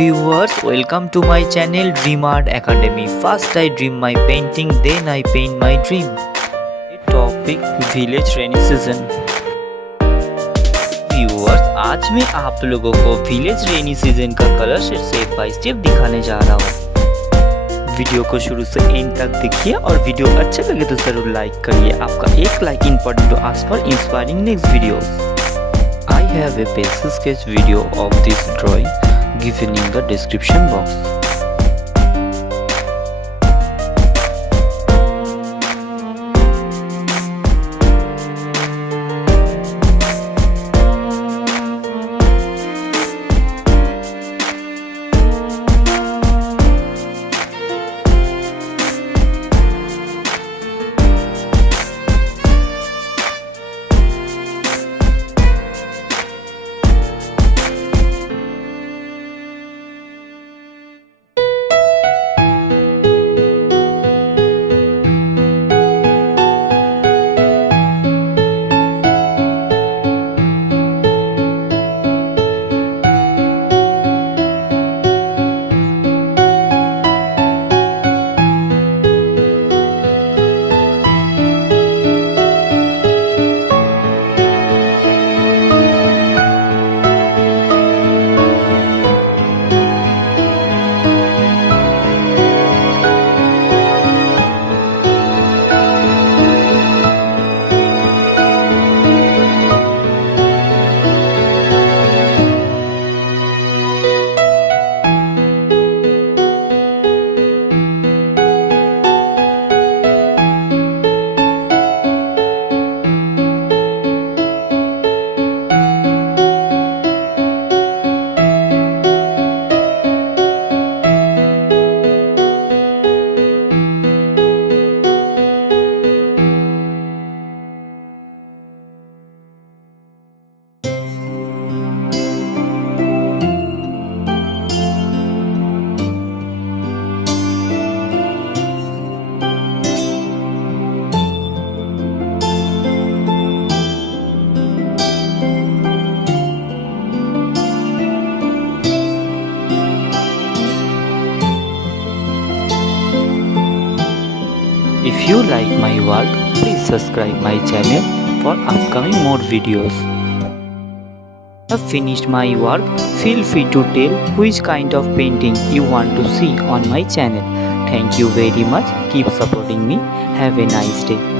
viewers, welcome to my channel Dream Art Academy. First I dream my painting, then I paint my dream. Topic Village Rainy Season. Viewers, आज मैं आप लोगों को village rainy season का colour shade step by step दिखाने जा रहा हूँ। वीडियो को शुरू से एंड तक देखिए और वीडियो अच्छे लगे तो जरूर लाइक करिए। आपका एक like important to ask for inspiring next videos. I have a pencil sketch video of this drawing given in the description box. If you like my work, please subscribe my channel for upcoming more videos. Have finished my work, feel free to tell which kind of painting you want to see on my channel. Thank you very much. Keep supporting me. Have a nice day.